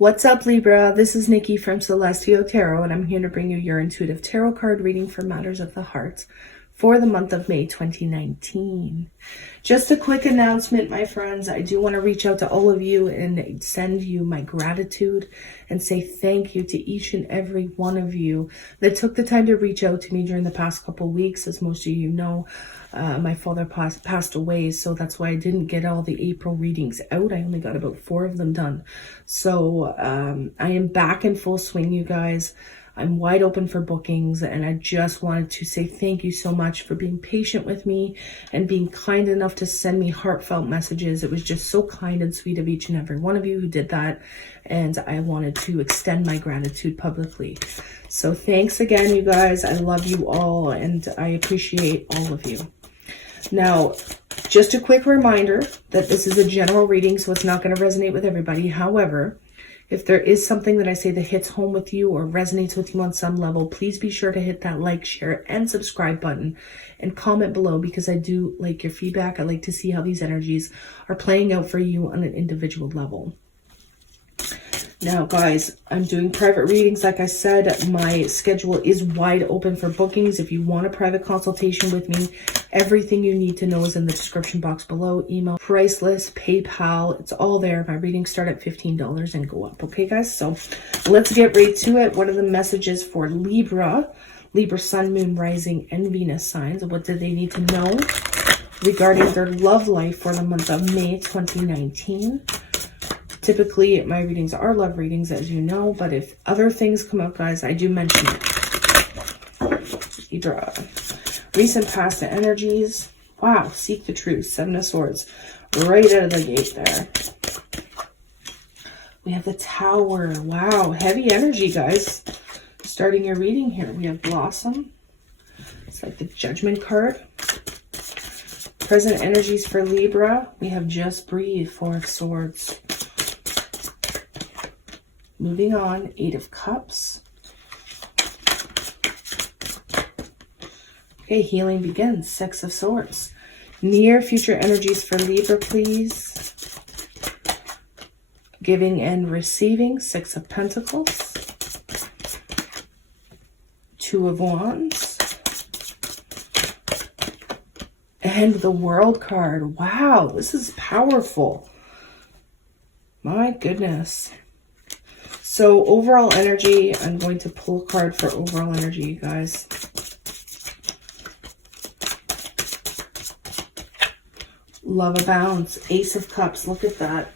What's up, Libra? This is Nikki from Celestial Tarot, and I'm here to bring you your intuitive tarot card reading for matters of the heart for the month of May 2019. Just a quick announcement, my friends. I do want to reach out to all of you and send you my gratitude and say thank you to each and every one of you that took the time to reach out to me during the past couple of weeks. As most of you know, my father passed away, so that's why I didn't get all the April readings out. I only got about 4 of them done. So I am back in full swing, you guys. I'm wide open for bookings, and I just wanted to say thank you so much for being patient with me and being kind enough to send me heartfelt messages. It was just so kind and sweet of each and every one of you who did that, and I wanted to extend my gratitude publicly. So thanks again, you guys. I love you all, and I appreciate all of you. Now, just a quick reminder that this is a general reading, so it's not going to resonate with everybody. However, if there is something that I say that hits home with you or resonates with you on some level, please be sure to hit that like, share, and subscribe button and comment below, because I do like your feedback. I like to see how these energies are playing out for you on an individual level. Now, guys, I'm doing private readings. Like I said, my schedule is wide open for bookings. If you want a private consultation with me, everything you need to know is in the description box below. Email, priceless, PayPal, it's all there. My readings start at $15 and go up. Okay, guys? So let's get right to it. What are the messages for Libra? Libra, Sun, Moon, Rising, and Venus signs. What do they need to know regarding their love life for the month of May 2019? Typically, my readings are love readings, as you know, but if other things come up, guys, I do mention it. Libra. Recent past energies. Wow, seek the truth. 7 of Swords. Right out of the gate there. We have the Tower. Wow, heavy energy, guys. Starting your reading here. We have Blossom. It's like the Judgment card. Present energies for Libra. We have Just Breathe. 4 of Swords. Moving on, 8 of Cups. Okay, healing begins. 6 of Swords. Near future energies for Libra, please. Giving and receiving. 6 of Pentacles. 2 of Wands. And the World card. Wow, this is powerful. My goodness. So overall energy, I'm going to pull a card for overall energy, you guys. Love abounds. Ace of Cups. Look at that.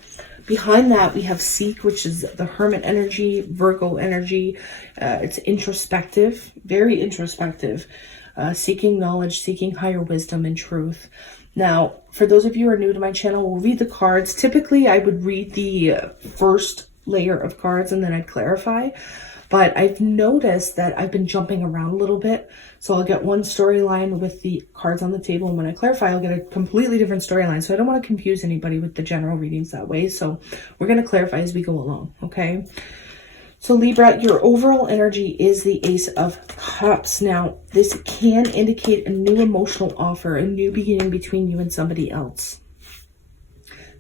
Behind that, we have Seek, which is the Hermit energy, Virgo energy. It's introspective, very introspective. Seeking knowledge, seeking higher wisdom and truth. Now, for those of you who are new to my channel, we'll read the cards. Typically, I would read the first layer of cards and then I'd clarify, but I've noticed that I've been jumping around a little bit. So I'll get one storyline with the cards on the table, and when I clarify, I'll get a completely different storyline. So I don't want to confuse anybody with the general readings that way. So we're going to clarify as we go along. Okay. So Libra, your overall energy is the Ace of Cups. Now, this can indicate a new emotional offer, a new beginning between you and somebody else.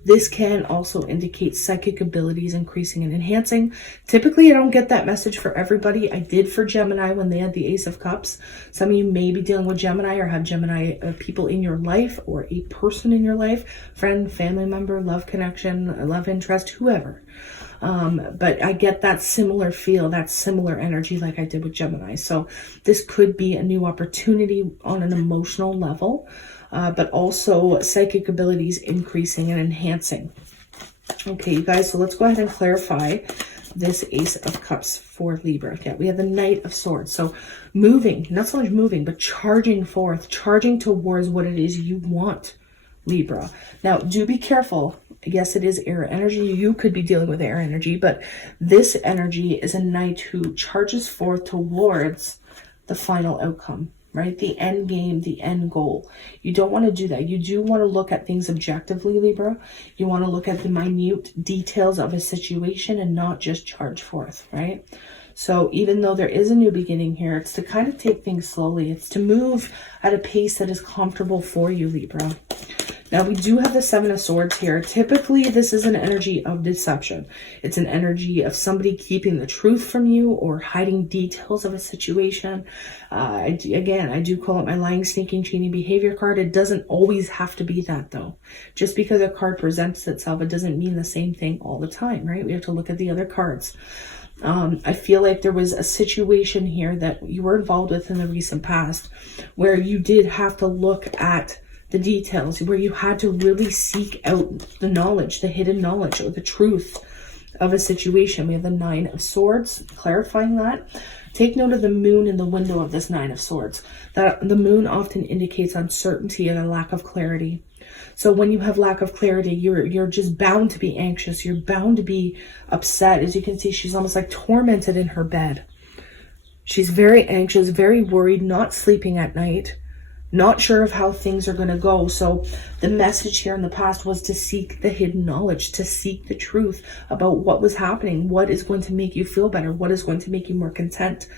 This can also indicate psychic abilities increasing and enhancing. Typically, I don't get that message for everybody. I did for Gemini when they had the Ace of Cups. Some of you may be dealing with Gemini or have Gemini people in your life, or a person in your life, friend, family member, love connection, love interest, whoever. But I get that similar feel, that similar energy like I did with Gemini. So this could be a new opportunity on an emotional level. But also psychic abilities increasing and enhancing. Okay, you guys, so let's go ahead and clarify this Ace of Cups for Libra. Okay, we have the Knight of Swords. So moving, not so much moving, but charging forth, charging towards what it is you want, Libra. Now, do be careful. Yes, it is air energy. You could be dealing with air energy, but this energy is a knight who charges forth towards the final outcome. Right? The end game, the end goal. You don't want to do that. You do want to look at things objectively, Libra. You want to look at the minute details of a situation and not just charge forth, right? So even though there is a new beginning here, it's to kind of take things slowly. It's to move at a pace that is comfortable for you, Libra. Now we do have the Seven of Swords here. Typically, this is an energy of deception. It's an energy of somebody keeping the truth from you or hiding details of a situation. Again, I do call it my lying, sneaking, cheating behavior card. It doesn't always have to be that though. Just because a card presents itself, it doesn't mean the same thing all the time, right? We have to look at the other cards. I feel like there was a situation here that you were involved with in the recent past where you did have to look at the details, where you had to really seek out the knowledge, the hidden knowledge or the truth of a situation. We have the Nine of Swords, clarifying that. Take note of the moon in the window of this Nine of Swords. That the moon often indicates uncertainty and a lack of clarity. So when you have lack of clarity, you're just bound to be anxious. You're bound to be upset. As you can see, she's almost like tormented in her bed. She's very anxious, very worried, not sleeping at night, not sure of how things are going to go. So the message here in the past was to seek the hidden knowledge, to seek the truth about what was happening, what is going to make you feel better, what is going to make you more content,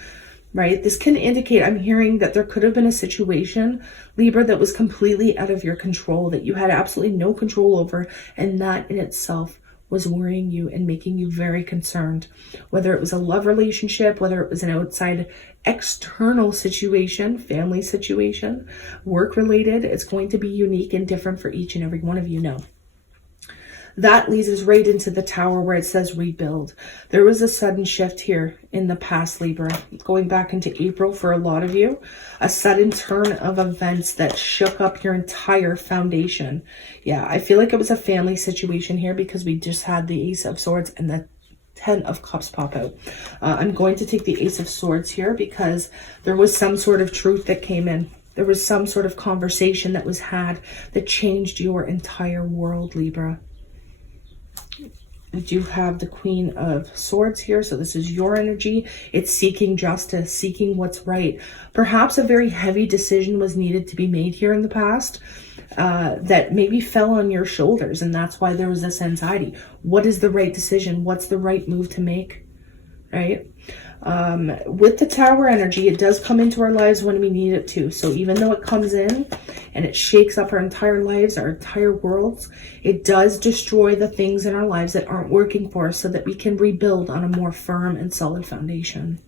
right? This can indicate, I'm hearing that there could have been a situation, Libra, that was completely out of your control, that you had absolutely no control over, and that in itself was worrying you and making you very concerned. Whether it was a love relationship, whether it was an outside external situation, family situation, work related, it's going to be unique and different for each and every one of you now. That leads us right into the Tower where it says rebuild. There was a sudden shift here in the past, Libra, going back into April for a lot of you. A sudden turn of events that shook up your entire foundation. Yeah, I feel like it was a family situation here because we just had the Ace of Swords and the Ten of Cups pop out. I'm going to take the Ace of Swords here because there was some sort of truth that came in. There was some sort of conversation that was had that changed your entire world, Libra. We do have the Queen of Swords here, so this is your energy. It's seeking justice, seeking what's right. Perhaps a very heavy decision was needed to be made here in the past that maybe fell on your shoulders, and that's why there was this anxiety. What is the right decision? What's the right move to make, right? With the Tower energy, it does come into our lives when we need it to. So even though it comes in and it shakes up our entire lives, our entire worlds, it does destroy the things in our lives that aren't working for us so that we can rebuild on a more firm and solid foundation.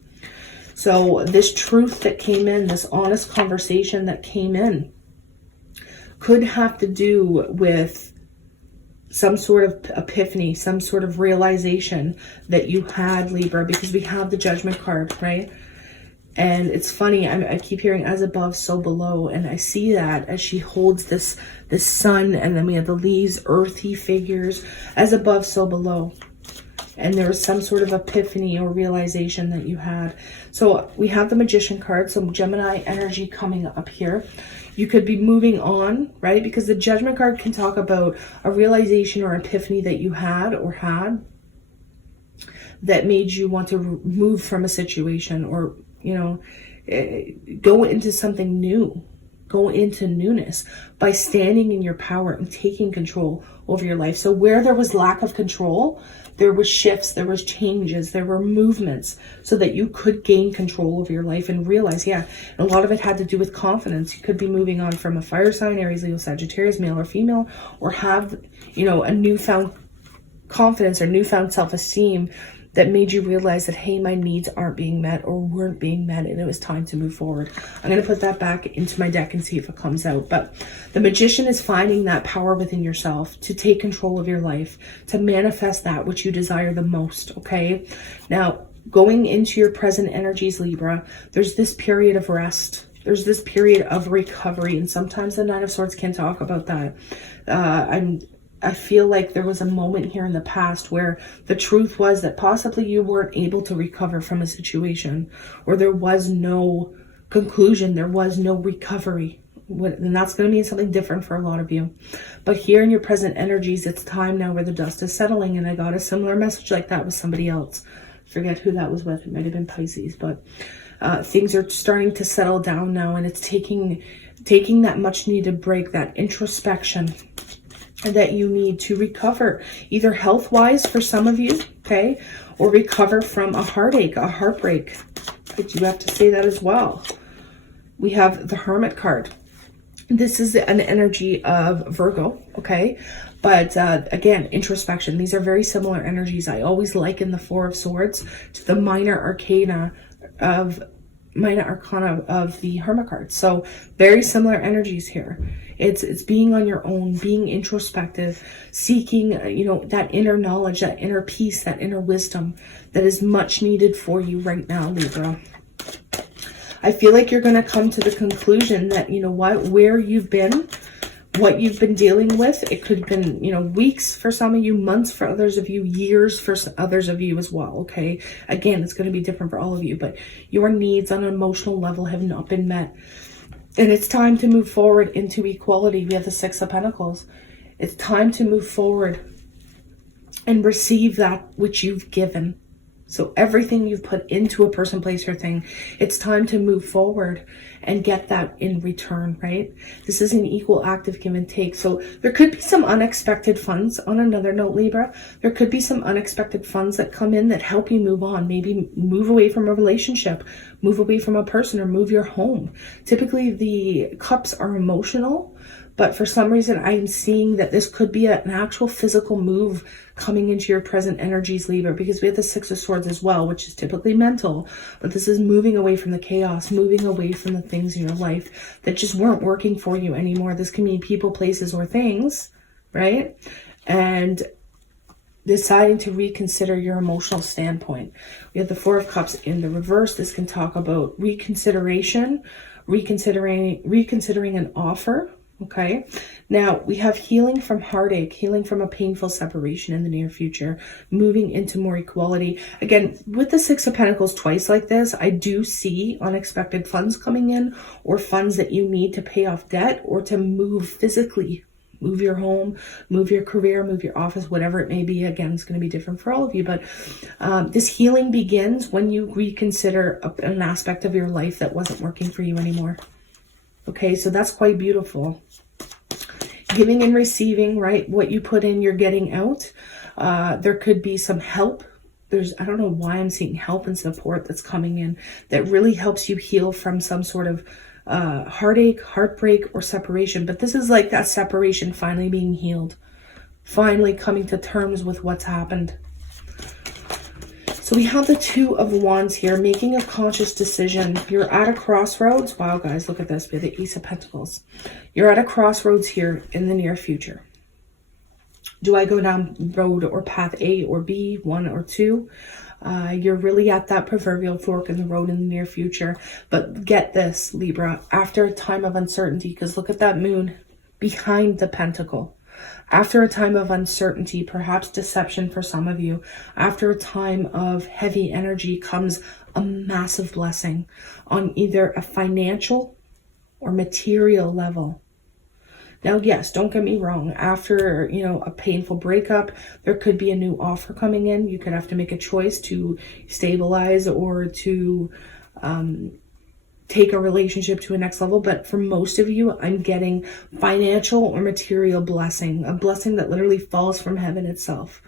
So this truth that came in, this honest conversation that came in, could have to do with some sort of epiphany, some sort of realization that you had, Libra, because we have the Judgment card, right? And it's funny, I keep hearing as above, so below, and I see that as she holds this sun, and then we have the leaves, earthy figures, as above, so below. And there was some sort of epiphany or realization that you had. So we have the Magician card, some Gemini energy coming up here. You could be moving on, right? Because the Judgment card can talk about a realization or epiphany that you had that made you want to move from a situation or, you know, go into something new, go into newness by standing in your power and taking control over your life. So where there was lack of control, there was shifts, there was changes, there were movements so that you could gain control of your life and realize, yeah, a lot of it had to do with confidence. You could be moving on from a fire sign, Aries, Leo, Sagittarius, male or female, or have, you know, a newfound confidence or newfound self-esteem that made you realize that, hey, my needs aren't being met or weren't being met, and it was time to move forward. I'm going to put that back into my deck and see if it comes out. But the Magician is finding that power within yourself to take control of your life, to manifest that which you desire the most, okay? Now, going into your present energies, Libra, there's this period of rest. There's this period of recovery, and sometimes the Nine of Swords can talk about that. I feel like there was a moment here in the past where the truth was that possibly you weren't able to recover from a situation, or there was no conclusion, there was no recovery. And that's going to mean something different for a lot of you. But here in your present energies, it's time now where the dust is settling. And I got a similar message like that with somebody else. Forget who that was with. It might have been Pisces, but things are starting to settle down now, and it's taking that much needed break, that introspection that you need to recover, either health-wise for some of you, okay, or recover from a heartache, a heartbreak. I do have to say that as well. We have the Hermit card. This is an energy of Virgo, okay? But again, introspection. These are very similar energies. I always liken the Four of Swords to the minor arcana of the Hermit card. So very similar energies here. It's being on your own, being introspective, seeking, that inner knowledge, that inner peace, that inner wisdom that is much needed for you right now, Libra. I feel like you're going to come to the conclusion that, where you've been, what you've been dealing with, it could have been, weeks for some of you, months for others of you, years for others of you as well, okay? Again, it's going to be different for all of you, but your needs on an emotional level have not been met. And it's time to move forward into equality. We have the Six of Pentacles. It's time to move forward and receive that which you've given. So everything you've put into a person, place, or thing, it's time to move forward and get that in return, right? This is an equal act of give and take. So there could be some unexpected funds. On another note, Libra, there could be some unexpected funds that come in that help you move on. Maybe move away from a relationship, move away from a person, or move your home. Typically, the cups are emotional, but for some reason, I'm seeing that this could be an actual physical move coming into your present energies, Libra, because we have the Six of Swords as well, which is typically mental, but this is moving away from the chaos, moving away from the things in your life that just weren't working for you anymore. This can mean people, places, or things, right? And deciding to reconsider your emotional standpoint. We have the Four of Cups in the reverse. This can talk about reconsideration, reconsidering an offer. Okay, now we have healing from heartache, healing from a painful separation in the near future, moving into more equality. Again, with the Six of Pentacles twice like this, I do see unexpected funds coming in, or funds that you need to pay off debt or to move physically, move your home, move your career, move your office, whatever it may be. Again, it's going to be different for all of you, but this healing begins when you reconsider an aspect of your life that wasn't working for you anymore. Okay, so that's quite beautiful. Giving and receiving, right? What you put in, you're getting out. There could be some help. I don't know why I'm seeing help and support that's coming in that really helps you heal from some sort of heartache, heartbreak, or separation. But this is like that separation finally being healed. Finally coming to terms with what's happened. So we have the Two of Wands here, making a conscious decision. You're at a crossroads. Wow, guys, look at this. We have the Ace of Pentacles. You're at a crossroads here in the near future. Do I go down road or path A or B, 1 or 2? You're really at that proverbial fork in the road in the near future. But get this, Libra, after a time of uncertainty, because look at that moon behind the pentacle. After a time of uncertainty, perhaps deception for some of you, after a time of heavy energy comes a massive blessing on either a financial or material level. Now, yes, don't get me wrong. After, a painful breakup, there could be a new offer coming in. You could have to make a choice to stabilize or to take a relationship to a next level. But for most of you, I'm getting financial or material blessing, a blessing that literally falls from heaven itself.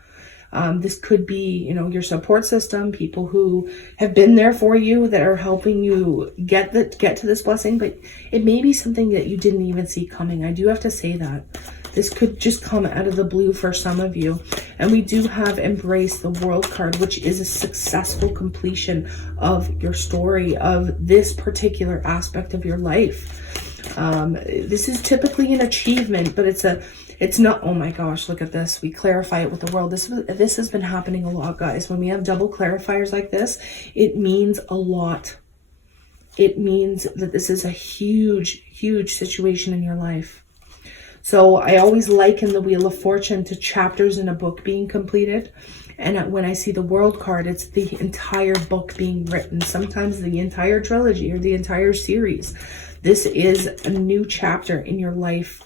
This could be, your support system, people who have been there for you that are helping you get to this blessing, but it may be something that you didn't even see coming. I do have to say that. This could just come out of the blue for some of you. And we do have Embrace the World card, which is a successful completion of your story, of this particular aspect of your life. This is typically an achievement, but it's not, oh my gosh, look at this. We clarify it with the world. This has been happening a lot, guys. When we have double clarifiers like this, it means a lot. It means that this is a huge, huge situation in your life. So I always liken the Wheel of Fortune to chapters in a book being completed. And when I see the World card, it's the entire book being written, sometimes the entire trilogy or the entire series. This is a new chapter in your life,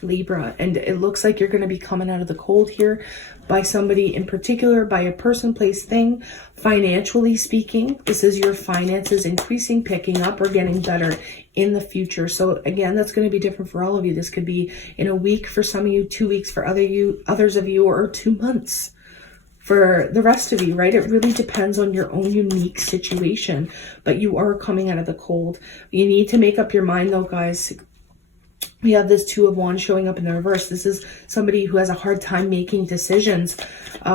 Libra, and it looks like you're going to be coming out of the cold here by somebody in particular, by a person, place, thing. Financially speaking, this is your finances increasing, picking up, or getting better in the future. So again, that's going to be different for all of you. This could be in a week for some of you, 2 weeks for others of you, or 2 months for the rest of you, right? It really depends on your own unique situation, but you are coming out of the cold. You need to make up your mind though, guys. We have this Two of Wands showing up in the reverse. This is somebody who has a hard time making decisions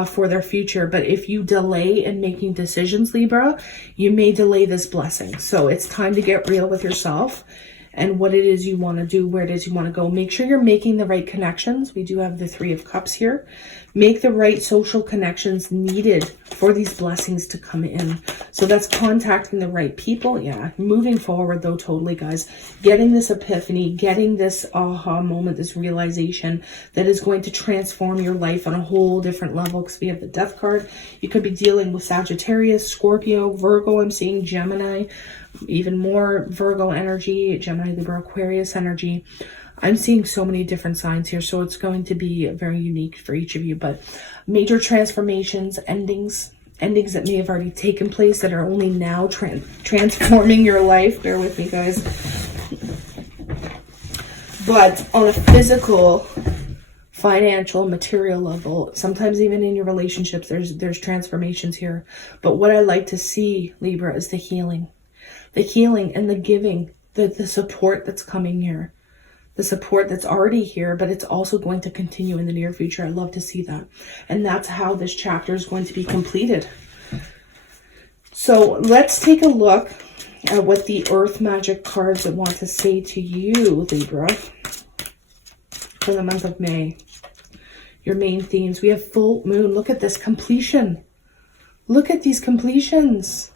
for their future. But if you delay in making decisions, Libra, you may delay this blessing. So it's time to get real with yourself and what it is you want to do, where it is you want to go. Make sure you're making the right connections. We do have the Three of Cups here. Make the right social connections needed for these blessings to come in. So that's contacting the right people. Yeah, moving forward though, totally, guys. Getting this epiphany, getting this aha moment, this realization that is going to transform your life on a whole different level, because we have the Death card. You could be dealing with Sagittarius, Scorpio, Virgo. I'm seeing Gemini, even more Virgo energy, Gemini, Libra, Aquarius energy. I'm seeing so many different signs here, so it's going to be very unique for each of you. But major transformations, endings that may have already taken place that are only now transforming your life. Bear with me, guys. But on a physical, financial, material level, sometimes even in your relationships, there's transformations here. But what I like to see, Libra, is the healing and the giving, the support that's coming here. The support that's already here, but it's also going to continue in the near future. I love to see that. And that's how this chapter is going to be completed. So let's take a look at what the Earth Magic cards want to say to you, Libra, for the month of May. Your main themes. We have full moon. Look at this completion. Look at these completions.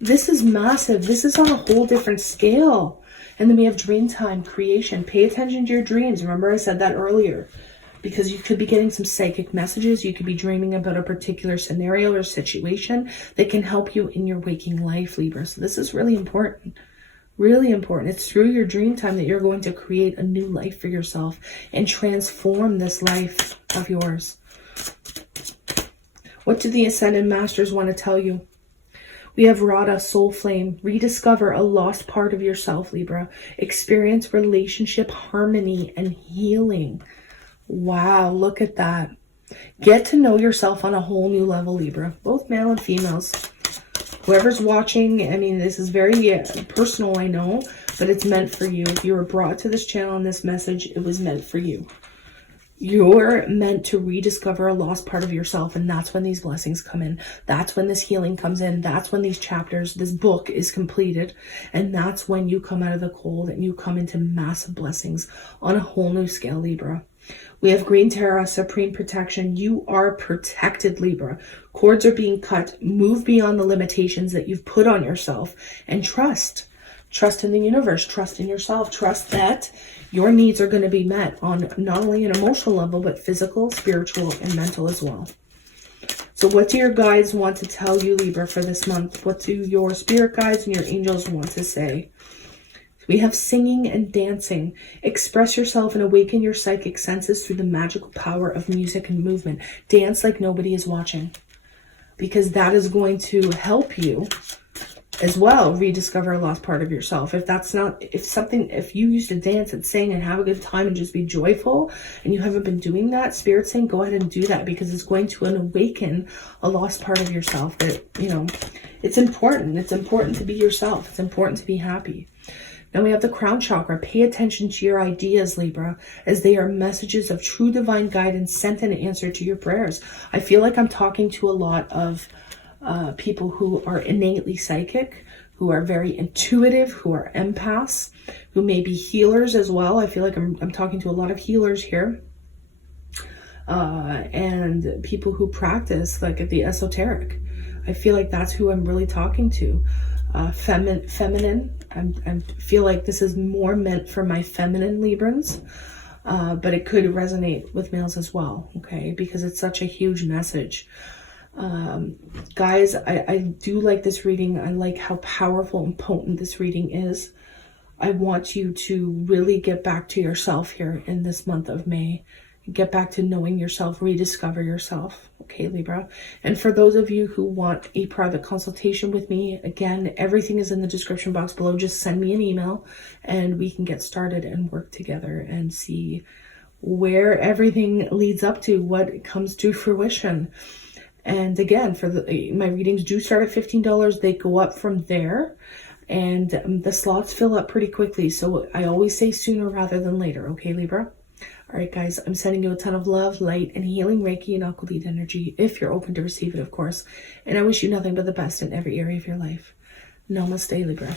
This is massive. This is on a whole different scale. And then we have dream time, creation. Pay attention to your dreams. Remember I said that earlier, because you could be getting some psychic messages. You could be dreaming about a particular scenario or situation that can help you in your waking life, Libra. So this is really important. Really important. It's through your dream time that you're going to create a new life for yourself and transform this life of yours. What do the Ascended Masters want to tell you? We have Radha, soul flame. Rediscover a lost part of yourself, Libra. Experience relationship harmony and healing. Wow, look at that. Get to know yourself on a whole new level, Libra. Both male and females. Whoever's watching, I mean, this is very personal, I know, but it's meant for you. If you were brought to this channel and this message, it was meant for you. You're meant to rediscover a lost part of yourself, and that's when these blessings come in. That's when this healing comes in. That's when these chapters, this book is completed, and that's when you come out of the cold and you come into massive blessings on a whole new scale, Libra. We have Green Terra, supreme protection. You are protected, Libra. Cords are being cut. Move beyond the limitations that you've put on yourself, and trust. Trust in the universe. Trust in yourself. Trust that your needs are going to be met on not only an emotional level, but physical, spiritual, and mental as well. So what do your guides want to tell you, Libra, for this month? What do your spirit guides and your angels want to say? We have singing and dancing. Express yourself and awaken your psychic senses through the magical power of music and movement. Dance like nobody is watching, because that is going to help you as well rediscover a lost part of yourself. If you used to dance and sing and have a good time and just be joyful, and you haven't been doing that, Spirit's saying go ahead and do that, because it's going to awaken a lost part of yourself. That, you know, it's important. It's important to be yourself. It's important to be happy. Then we have the crown chakra. Pay attention to your ideas, Libra, as they are messages of true divine guidance sent in answer to your prayers. I feel like I'm talking to a lot of people who are innately psychic, who are very intuitive, who are empaths, who may be healers as well. I feel like I'm talking to a lot of healers here. And people who practice like the esoteric. I feel like that's who I'm really talking to. Feminine. I feel like this is more meant for my feminine Librans, but it could resonate with males as well, okay? Because it's such a huge message. Guys, I do like this reading. I like how powerful and potent this reading is. I want you to really get back to yourself here in this month of May. Get back to knowing yourself, rediscover yourself. Okay, Libra. And for those of you who want a private consultation with me, again, everything is in the description box below. Just send me an email and we can get started and work together and see where everything leads up to, what comes to fruition. And again, my readings do start at $15. They go up from there. And the slots fill up pretty quickly. So I always say sooner rather than later. Okay, Libra? All right, guys, I'm sending you a ton of love, light, and healing Reiki and Aqualite energy, if you're open to receive it, of course. And I wish you nothing but the best in every area of your life. Namaste, Libra.